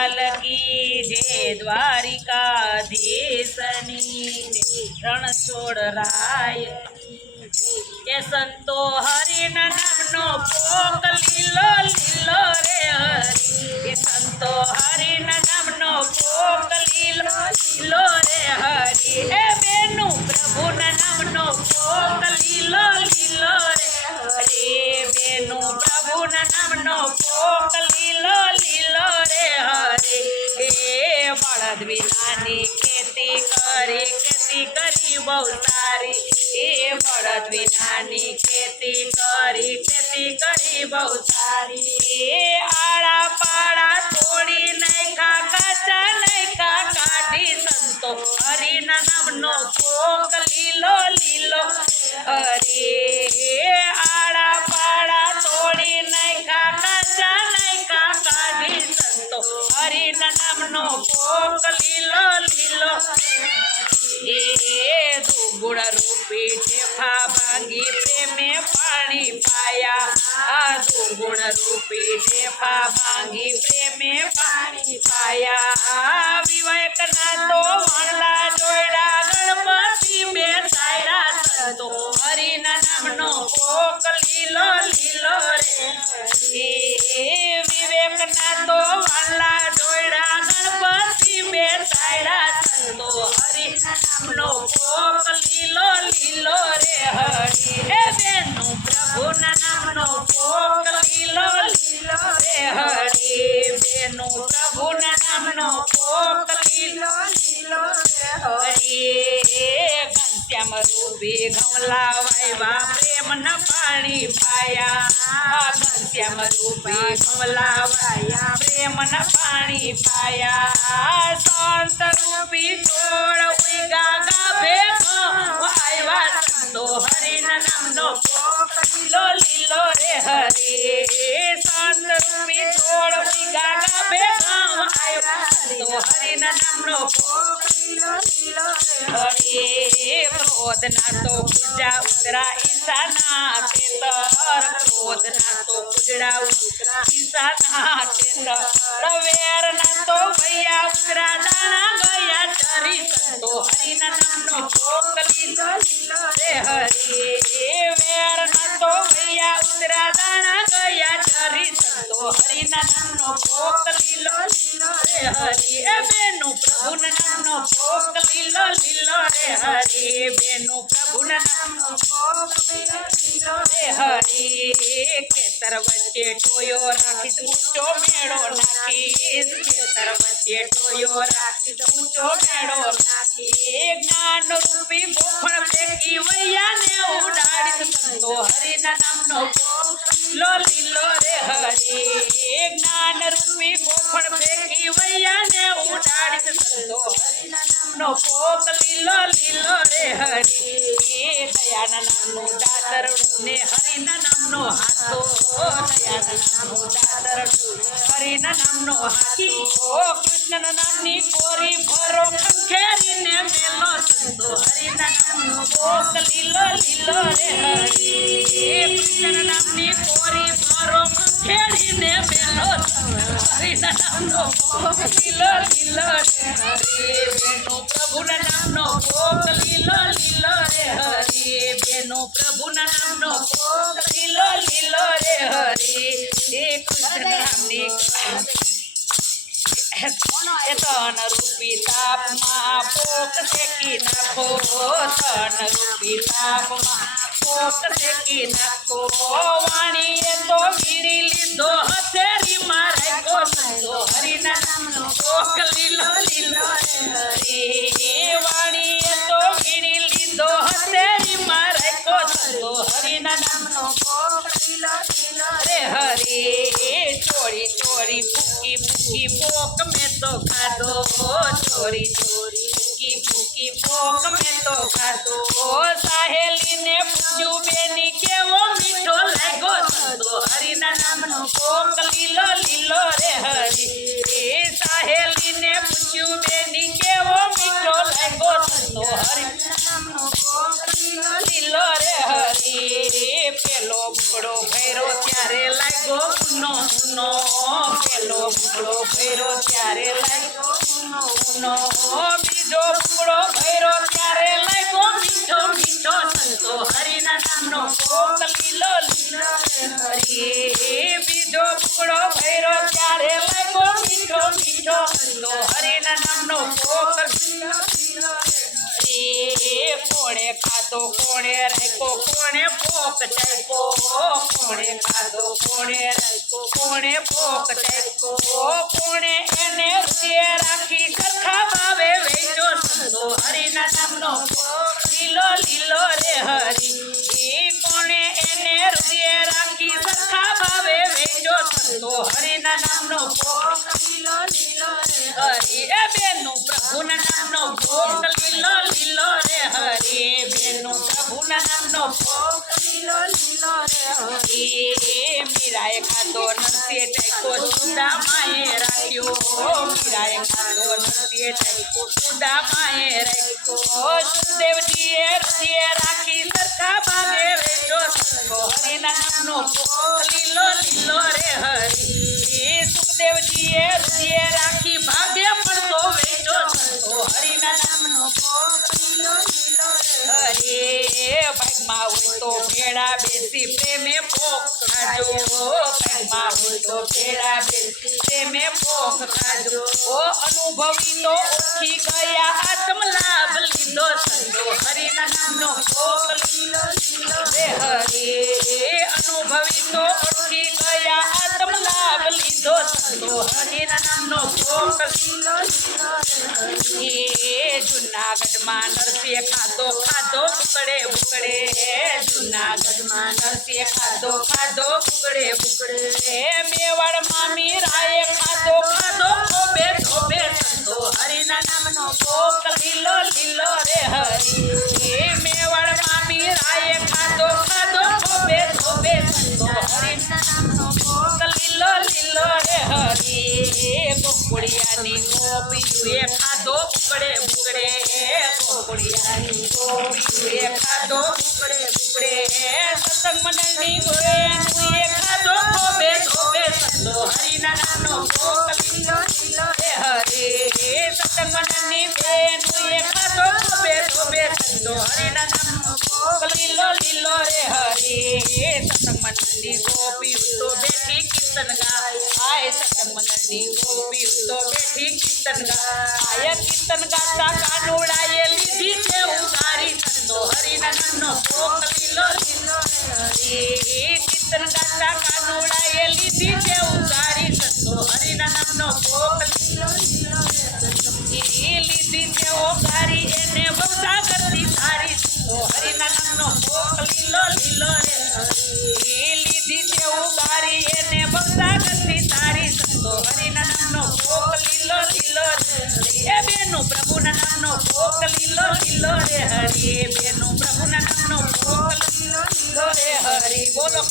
લાલ કી જય દ્વારિકાધીશની રણ છોડ રાય કે સંતો હરિન નામનો પોક લીલો લીલો રે હરી કે સંતો હરિના બળદ વિનાની ખેતી કરી ખેતી કરી બહુ સારી. એ બળદ વિનાની ખેતી કરી ખેતી કરી બહુ સારી. એ આડા પાડા તોડી નાખા કાચા ખા કાઢી સંતો હરિના નામનો કોક લીલો લીલો. હરે હરિના નામનો કોક લીલો લીલો રૂપી ગમલા વાયવા પ્રેમ ન પાણી પાયા. ઘનશ્યામ રૂપી ગમલા વાયા પ્રેમ ન પાણી પાયા. સંત રૂપી છોડ ઉગા ગાભે પૂજા ઉતરા ઈશાના ખેતર ક્રોધ ના તો કુજડા ઉતરા ઈશાના ખેતર રવેર ના તો ભૈયા ઉતરા દાણા ગયા ચરી સંતો હરિના નામનો ભોગ લીલો લીલો રે હરી વેર ના તો ભૈયા ઉતરા દાણા ગયા ચરી સંતો હરિના નામનો ભોગ લીલો લીલો રે હરી એ બેનું પ્રભુના નામનો ભોગ લીલો લીલો રે હરી બેનું લીલો રે હરી ખેતર વચ્ચે ટોયો રાખીશ ઊંચો મેળો નાખીશ ખેતર વચ્ચે ટોયો રાખીશ ઊંચો મેળો નાખી જ્ઞાન રૂપી ગોફણ ફેંકી વૈયાને ઉડાડીશ સંતો હરિના નામનો લીલો લીલો રે હરી જ્ઞાન રૂપી ગોફણ ફેંકી વૈયાને ઉડાડીશ સંતો હરિના નામનો ભોગ લીલો લીલો રે હરી. દયાના નામનો દાતરણું ને હરિના નામનો હાથો. દયાના નામનું દાતરણું હરિના નામનો હાથી. ઓ કૃષ્ણના નામની કોરી ભરો ખંખેરીને મેલો સંતો હરિના નામનો પોક લીલો લીલો રે હરી. લીલો લીલો રે બેનો પ્રભુના નામનો ભોગ લીલો લીલો રે હરી બેનો પ્રભુના નામનો ભોગ લીલો લીલો રે હરી હે કૃષ્ણ નામની એ રૂપી તાપમાં પોક શેકી નાખો તન રૂપી તાપમાં પોક શેકી નાખો વાણીએ તો વીરી લીધો ચોરી ફૂકી ફૂકી પોક મેં તો ખાધો ચોરી ચોરી ફૂકી ફૂકી પોક મેં તો ખાધો સાહેલીને પૂછ્યું બેની કેવો મીઠો લાગ્યો સંતો હરિના નામનો પોક લીલો લીલો રે હરી એ સાહેલીને પૂછ્યું બેની કેવો મીઠો લાગ્યો સંતો હરિના નામનો ત્યારે લાગ્યો પેલો બુકડો ભૈરો, ત્યારે લાગ્યો બીજો મીઠો મીઠો સંતો હરિના નામનો ભોગ લીલો લીલો હરી બીજો ફૂગડો ભર્યો ત્યારે લાગ્યો મીઠો મીઠો સંતો હરિના નામનો ભોગ લીલો લીલો કોણે ખાધો, કોણે રાખ્યો, કોણે ભોગ ટેકો કોણે ખાધો, કોણે રાખ્યો, કોણે ભોગ ટેકો કોણે એને હૃદય રાખી લીલો લીલો રે હરી મીરાએ ખાધો નરસિંહે ટેકો સુદા માએ રાખ્યો મીરાએ ખાધો નરસિંહે ટેકો સુદા માએ રાખ્યો સુદેવજીએ હૃદય રાખી સરખા ભાગે વેચો સંતો હરિના નામનો લીલો લીલો રે હરી સુખદેવજીએ હૃદય ભાગમાં હોય તો ભેળા બેસી પ્રેમે ભોગ ખાજો ભાગમાં હોય તો ભેળા બેસી પ્રેમે ભોગ ખાજો ઓ અનુભવી તો ઓળખી ગયા આત્મ લાભ લીધો સંતો હરિના નામનો ભોગ લીલો લીલો રે હરે અનુભવી તો ઓળખી ગયા આત્મ લાભ લીધો સંતો હરિના નામનો ભોગ લીલો લીલો રે હરે જુનાગઢમાં નરસિંહ ખાધો બુકડે જુનાગઢમાં નરસિંહ ખાધો ખાધો બુકડે બુકડે મેવાડમાં મીરાએ ખાધો ખાધો, ખોબે ખોબે, સંતો હરિના નામનો ભોગ લીલો લીલો રે હરી. ખાધો બુકડે બુકડે સત્સંગ મંડળની ગોળેનુએ ખાધો ધોબે ધોબે સંતો હરિના નામનો ભોગ લીલો લીલો રે હરે સત્સંગ મંડળની બેનુએ ખાધો ધોબે ધોબે સંતો હરિના નામનો ભોગ લીલો લીલો રે હરે સત્સંગ મંડળની ગોપી તો બેઠી કીર્તન ગાય આય સત્સંગ મંડળની ગોપી તો બેઠી કીર્તન ગાય કીર્તન ગાતા કીર્તન ગાતા કાનુડાએ લીધી છે ઉતારી સંતો હરિના નામનો ભોગ લીધી. છે ઓગારી એને વવસા કરતી સારી સંતો હરિના નામનો લીલો લીલો રે. લીધી છે ઉગારી એને વવસા કરતી સારી સંતો હરિના લીલો લીલો રે. એ બેનું પ્રભુના ભોગ લીલો લીલો રે. હરી એ બેનું